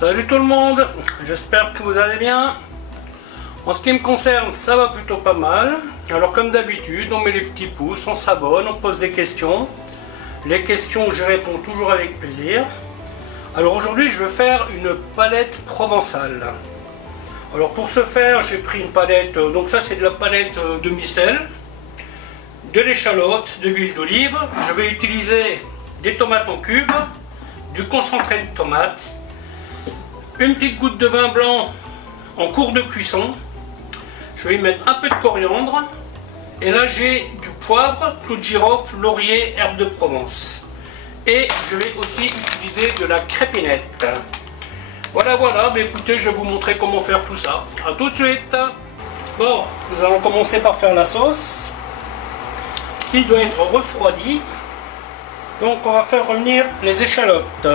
Salut tout le monde, j'espère que vous allez bien. En ce qui me concerne, ça va plutôt pas mal. Alors comme d'habitude, on met les petits pouces, on s'abonne, on pose des questions. Les questions, je réponds toujours avec plaisir. Alors aujourd'hui, je vais faire une palette provençale. Alors pour ce faire, j'ai pris une palette, donc ça c'est de la palette de micelle, de l'échalote, de l'huile d'olive. Je vais utiliser des tomates en cubes, du concentré de tomate, une petite goutte de vin blanc en cours de cuisson. Je vais y mettre un peu de coriandre. Et là j'ai du poivre, clou de girofle, laurier, herbe de Provence. Et je vais aussi utiliser de la crépinette. Voilà, mais écoutez, je vais vous montrer comment faire tout ça. A tout de suite. Bon, nous allons commencer par faire la sauce qui doit être refroidie. Donc on va faire revenir les échalotes.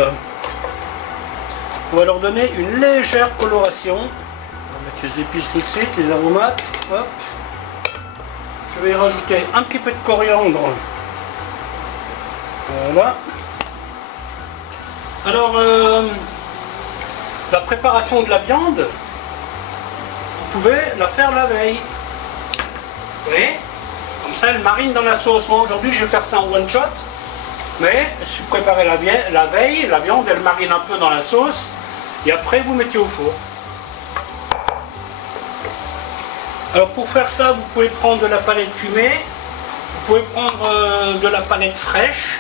On va leur donner une légère coloration. On va mettre les épices tout de suite, les aromates. Hop. Je vais y rajouter un petit peu de coriandre. Voilà. Alors, la préparation de la viande, vous pouvez la faire la veille. Vous voyez? Comme ça, elle marine dans la sauce. Moi, aujourd'hui, je vais faire ça en one shot. Mais si vous préparez la veille, la viande, elle marine un peu dans la sauce. Et après, vous mettez au four. Alors pour faire ça, vous pouvez prendre de la palette fumée, vous pouvez prendre de la palette fraîche.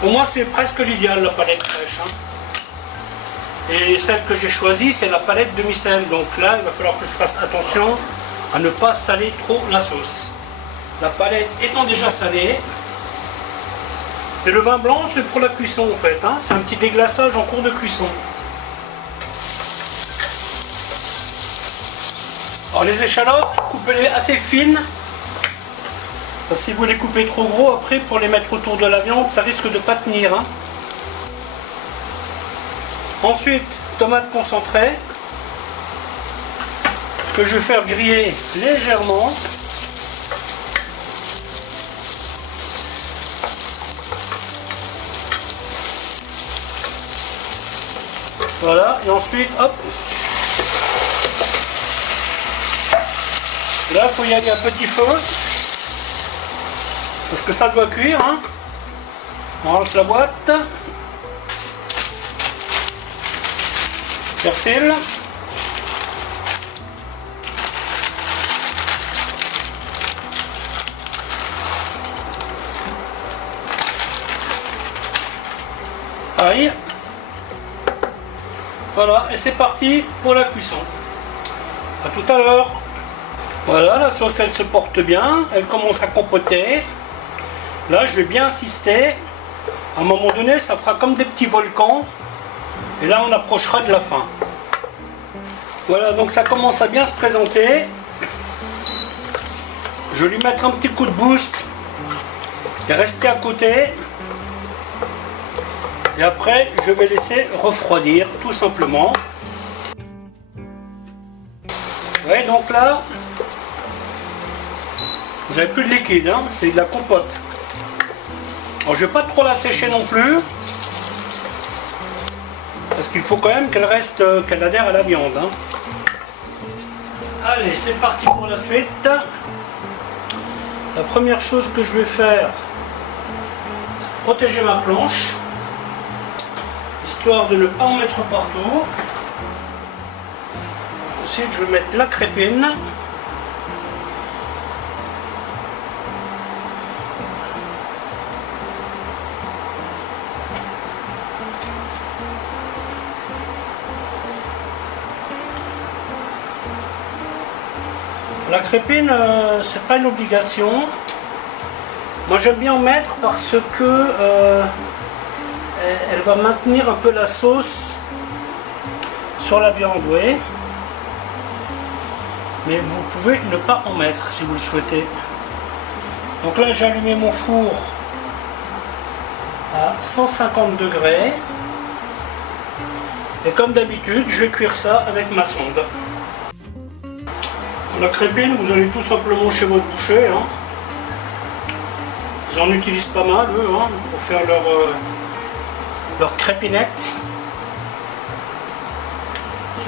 Pour moi, c'est presque l'idéal, la palette fraîche. Et celle que j'ai choisie, c'est la palette demi-sel. Donc là, il va falloir que je fasse attention à ne pas saler trop la sauce. La palette étant déjà salée. Et le vin blanc, c'est pour la cuisson en fait. C'est un petit déglaçage en cours de cuisson. Alors les échalotes, coupez-les assez fines. Parce que si vous les coupez trop gros, après pour les mettre autour de la viande, ça risque de ne pas tenir. Ensuite, tomate concentrée, que je vais faire griller légèrement. Voilà, et ensuite, hop. Là, il faut y aller à petit feu. Parce que ça doit cuire. On lance la boîte. Persil. Ail. Voilà, et c'est parti pour la cuisson. A tout à l'heure. Voilà, la sauce elle se porte bien, elle commence à compoter. Là, je vais bien insister. À un moment donné, ça fera comme des petits volcans. Et là, on approchera de la fin. Voilà, donc ça commence à bien se présenter. Je vais lui mettre un petit coup de boost et rester à côté. Et après, je vais laisser refroidir, tout simplement. Ouais, donc là, vous n'avez plus de liquide, c'est de la compote. Alors, je ne vais pas trop la sécher non plus. Parce qu'il faut quand même qu'elle reste, qu'elle adhère à la viande. Allez, c'est parti pour la suite. La première chose que je vais faire, c'est protéger ma planche. Histoire de ne pas en mettre partout. Ensuite, je vais mettre la crépine. La crépine, c'est pas une obligation. Moi, j'aime bien en mettre parce que elle va maintenir un peu la sauce sur la viande, oui. Mais vous pouvez ne pas en mettre si vous le souhaitez. Donc là, j'ai allumé mon four à 150 degrés. Et comme d'habitude, je vais cuire ça avec ma sonde. La crépine, vous allez tout simplement chez votre boucher. Ils en utilisent pas mal, eux, pour faire leur crépinette.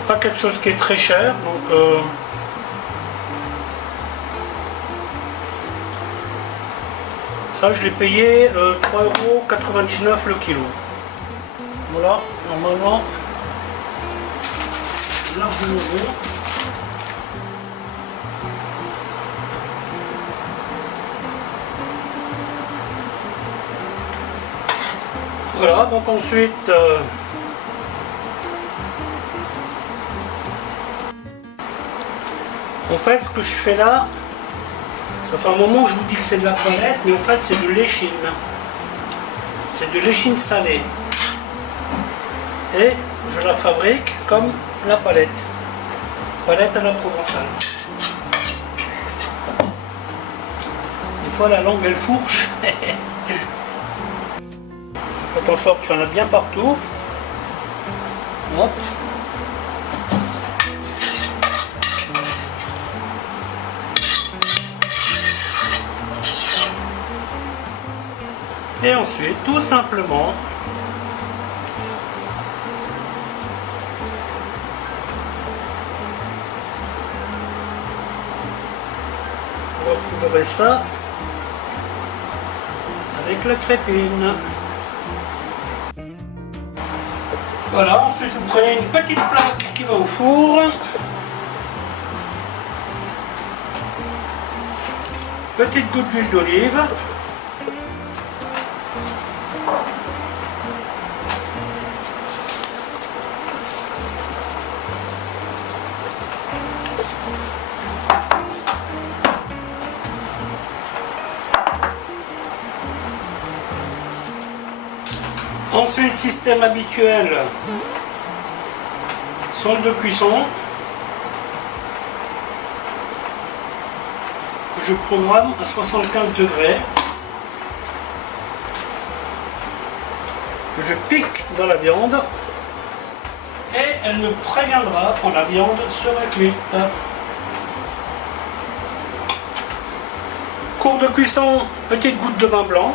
pas quelque chose qui est très cher, donc ça je l'ai payé 3,99 € le kilo. Voilà, normalement largement bon. Voilà, donc ensuite en fait ce que je fais là, ça fait un moment que je vous dis que c'est de la palette, mais en fait c'est de l'échine. C'est de l'échine salée. Et je la fabrique comme la palette. Palette à la provençale. Des fois la langue elle fourche. Faites en sorte qu'il y en a bien partout. Hop. Et ensuite, tout simplement, on va couvrir ça avec la crépine. Voilà, ensuite vous prenez une petite plaque qui va au four. Petite goutte d'huile d'olive. Ensuite, système habituel, sonde de cuisson, que je programme à 75 degrés, que je pique dans la viande et elle me préviendra quand la viande sera cuite. Cours de cuisson, petite goutte de vin blanc.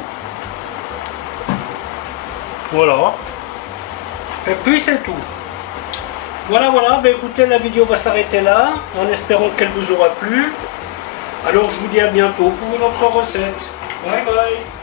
Voilà. Et puis c'est tout. Voilà, ben écoutez, la vidéo va s'arrêter là, en espérant qu'elle vous aura plu. Alors je vous dis à bientôt pour une autre recette. Bye bye.